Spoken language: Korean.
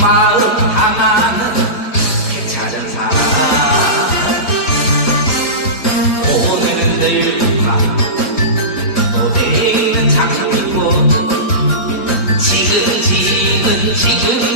마음 하나는 괜찮은 사람. 오늘은 늘과 또 내일은 장미꽃 지금 지금 지금